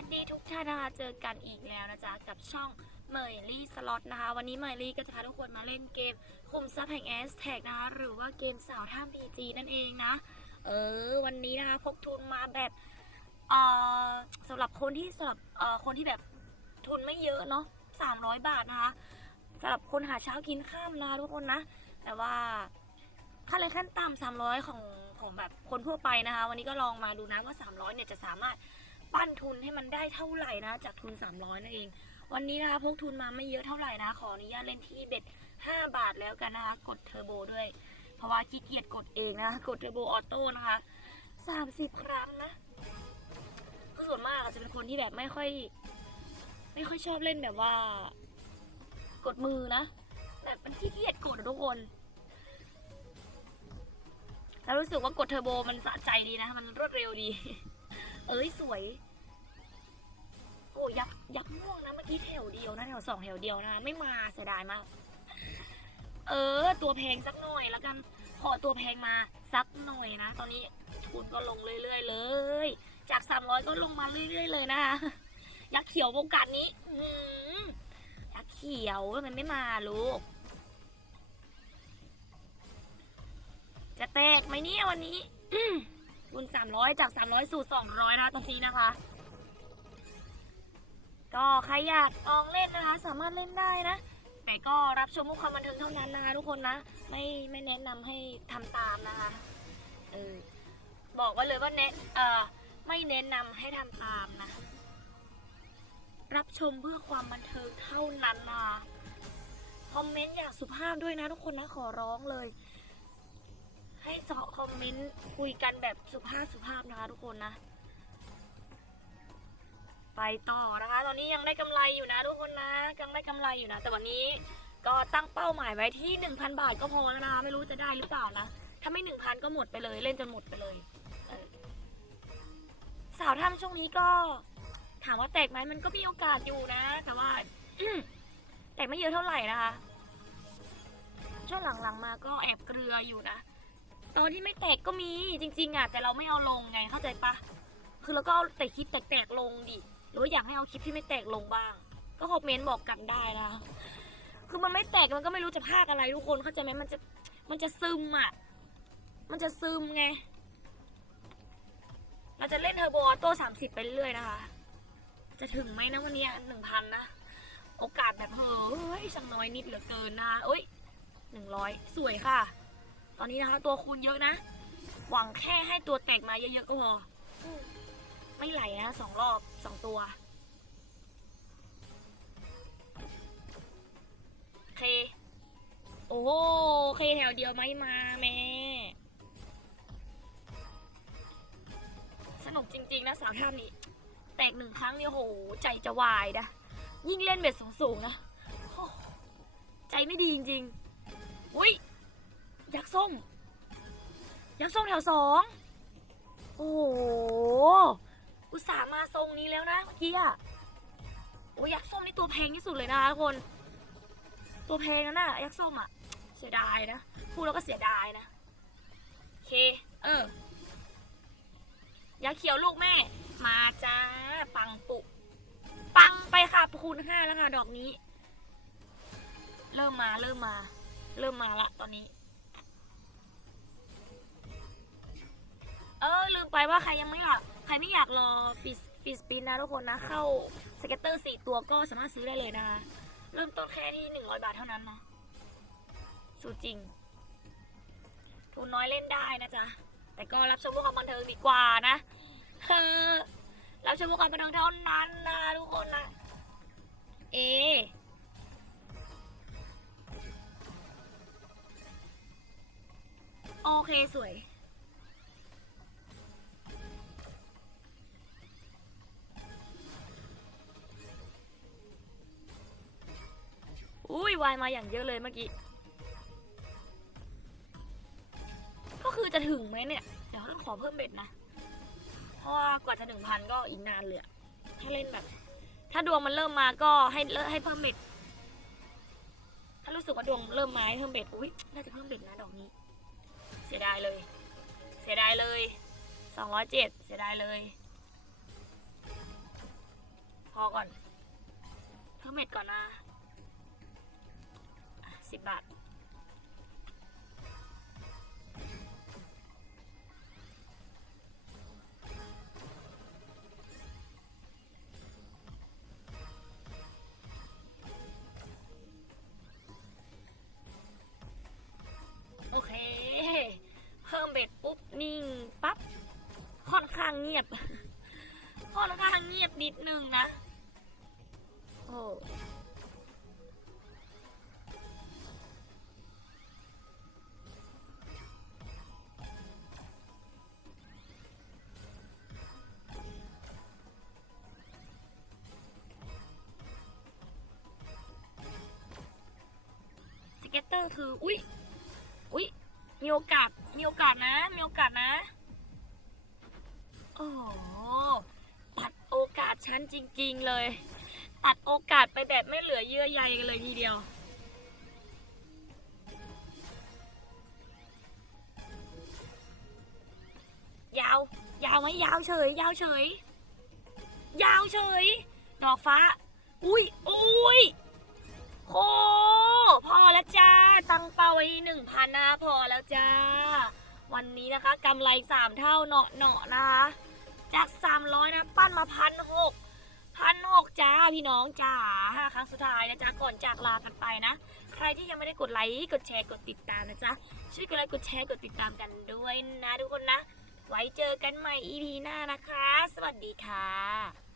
วัสดีทุกท่านนะคะเจอกันอีกแล้วนะจ๊ะกับช่องเมยลี่สล็อตนะคะ วันนี้เมยลี่ก็จะพาทุกคนมาเล่นเกมคุมทรัพย์แห่งแอสแท็กนะคะ หรือว่าเกมสาวท่ามพีจีนั่นเองนะ เออ วันนี้นะคะพกทุนมาแบบเอ่อสำหรับคนที่สำหรับเอ่อคนที่แบบทุนไม่เยอะเนาะสามร้อยบาทนะคะสำหรับคนหาเช้ากินข้ามนะทุกคนนะ แต่ว่าค่าแรงขั้นต่ำสามร้อยของของแบบคนทั่วไปนะคะ วันนี้ก็ลองมาดูนะว่า300เนี่ยจะสามารถ ปั้นทุนให้มันได้เท่าไหร่นะ จากทุน 300นั่นเอง วันนี้นะคะพกทุนมาไม่เยอะเท่าไหร่นะ ขออนุญาตเล่นที่เบ็ด 5 บาทแล้วกันนะคะ กดเทอร์โบด้วย เพราะว่าขี้เกียจกดเองนะคะ กดเทอร์โบออโต้นะคะ 30 ครั้งนะคือส่วนมากจะเป็นคนที่แบบไม่ค่อย ไม่ค่อยชอบเล่นแบบว่า กดมือนะ แบบมันขี้เกียจกดทุกคนแล้วรู้สึกว่ากดเทอร์โบมันสะใจดีนะ มันรวดเร็วดี เอ้ยสวย อ้ยักษ์ยักษ์ม่วงนะเมื่อกี้แถวเดียวนะแถวสองแถวเดียวนะ ไม่มาเสียดายมาก เออ ตัวแพงสักหน่อยแล้วกัน ขอตัวแพงมาสักหน่อยนะ ตอนนี้ทุนก็ลงเรื่อยๆเลย จากสามร้อยก็ลงมาเรื่อยๆเลยนะคะยักษ์เขียววงการนี้อืยักษ์เขียวทำไมไม่มาลูก จะแตกไหมเนี่ยวันนี้บุญสามร้อยจากสามร้อยสู่สองร้อยนะตอนนี้นะคะ ก็ใครอยากลองเล่นนะคะ สามารถเล่นได้นะ แต่ก็รับชมมุกความบันเทิงเท่านั้นนะคะทุกคนนะ ไม่ไม่แนะนำให้ทำตามนะคะเออบอกไว้เลยว่าเน้นเอ่อไม่แนะนำให้ทำตามนะ รับชมเพื่อความบันเทิงเท่านั้นนะคะคอมเมนต์อย่างสุภาพด้วยนะทุกคนนะขอร้องเลย ให้เจาะคอมเมนต์คุยกันแบบสุภาพสุภาพนะคะทุกคนนะ ไปต่อนะคะ ตอนนี้ยังได้กำไรอยู่นะทุกคนนะยังได้กำไรอยู่นะ แต่วันนี้ก็ตั้งเป้าหมายไว้ที่ 1,000 บาทก็พอแล้วนะ ไม่รู้จะได้หรือเปล่านะ ถ้าไม่ 1,000 ก็หมดไปเลย เล่นจนหมดไปเลย สาวทำช่วงนี้ก็ ถามว่าแตกไหมมันก็มีโอกาสอยู่นะ แต่ว่าแตกไม่เยอะเท่าไหร่นะคะ ช่วงหลังๆมาก็แอบเกลืออยู่นะตอนที่ไม่แตกก็มีจริง ๆอะแต่เราไม่เอาลงไงเข้าใจปะคือเราก็เอาแต่คลิปแตกๆลงดิ หรือว่าอยากให้เอาคลิปที่ไม่แตกลงบ้าง ก็คอมเมนต์บอกกันได้นะคือมันไม่แตกมันก็ไม่รู้จะพากอะไรทุกคนเข้าใจไหมมันจะมันจะซึมอะ มันจะซึมไง เราจะเล่นเทอร์โบออโต้สามสิบไปเรื่อยนะคะ จะถึงไหมนะวันนี้หนึ่งพันนะ โอกาสแบบเฮ้ยช่างน้อยนิดเหลือเกินนะเอ้ยหนึ่งร้อยสวยค่ะ ตอนนี้นะคะ ตัวคูณเยอะนะ หวังแค่ให้ตัวแตกมาเยอะๆก็พอ ไม่ไหลนะสองรอบสองตัว เค โอ้โหเคแถวเดียวไม่มาแม่ สนุกจริง ๆ นะสาวท่านี้ แตกหนึ่งครั้งนี่โห ใจจะวายนะ ยิ่งเล่นเบ็ดสูง ๆ นะ ใจไม่ดีจริง ๆ อุ้ยยักษ์ส้มยักษ์ส้มแถวสอง โอ้โห อุตส่าห์มาทรงนี้แล้วนะเมื่อกี้อะโอ้ยักษ์ส้มนี่ตัวแพงที่สุดเลยนะคะทุกคน ตัวแพงนะน่ะยักษ์ส้มอะเสียดายนะ พูดแล้วก็เสียดายนะโอเค เออ ยักษ์เขียวลูกแม่ มาจ้า ปังปุ ปังไปค่ะคูณห้าแล้วค่ะ ดอกนี้ เริ่มมาเริ่มมา เริ่มมาละตอนนี้ เออลืมไปว่าใครยังไม่อยากใครไม่อยากรอฟีสฟีสปินนะทุกคนนะเข้าสเก็ตเตอร์สี่ตัวก็สามารถซื้อได้เลยนะคะเริ่มต้นแค่ที่หนึ่งร้อยบาทเท่านั้นนะสูตรจริง ทุนน้อยเล่นได้นะจ๊ะแต่ก็รับชมพวกความบันเทิงดีกว่านะเออรับชมพวกความบันเทิงเท่านั้นนะทุกคนนะเอโอเคสวย วายมาอย่างเยอะเลยเมื่อกี้ ก็คือจะถึงไหมเนี่ย เดี๋ยวต้องขอเพิ่มเบ็ดนะ เพราะว่ากว่าจะหนึ่งพันก็อีกนานเลยถ้าเล่นแบบ ถ้าดวงมันเริ่มมาก็ให้เลให้เพิ่มเบ็ด ถ้ารู้สึกว่าดวงเริ่มมาให้เพิ่มเบ็ด อุ้ยน่าจะเพิ่มเบ็ดนะดอกนี้ เสียดายเลย เสียดายเลยสองร้อยเจ็ดเสียดายเลย พอก่อนเพิ่มเม็ดก่อนนะ สิบบาท โอเค เพิ่มเบ็ดปุ๊บ นิ่งปั๊บ ค่อนข้างเงียบ ค่อนข้างเงียบนิดนึงนะ โอ้ สเก็ตเตอร์คือ อุ๊ยอุ๊ยมีโอกาส มีโอกาสนะ มีโอกาสนะโอ้ตัดโอกาสฉันจริง ๆ เลย ตัดโอกาสไปแบบไม่เหลือเยื่อใยกันเลยทีเดียว ยาว ยาวไหมยาวเฉย ยาวเฉย ยาวเฉย ดอกฟ้า อุ้ยอุ้ยโอ้พอแล้วจ้าตั้ งเป้าไว้หนึ่งพันนะพอแล้วจ้า วันนี้นะคะกำไรสามเท่าเนาะเนาะนะคะ จากสามร้อยนะปั้นมาพันหกพันหกจ้าพี่น้องจ้าห้าครั้งสุดท้ายนะจ๊ะก่อนจากลากันไปนะ ใครที่ยังไม่ได้กดไลค์กดแชร์กดติดตามนะจ๊ะช่วยกดไลค์กดแชร์กดติดตามกันด้วยนะทุกคนนะ ไว้เจอกันใหม่ EP หน้านะคะ สวัสดีค่ะ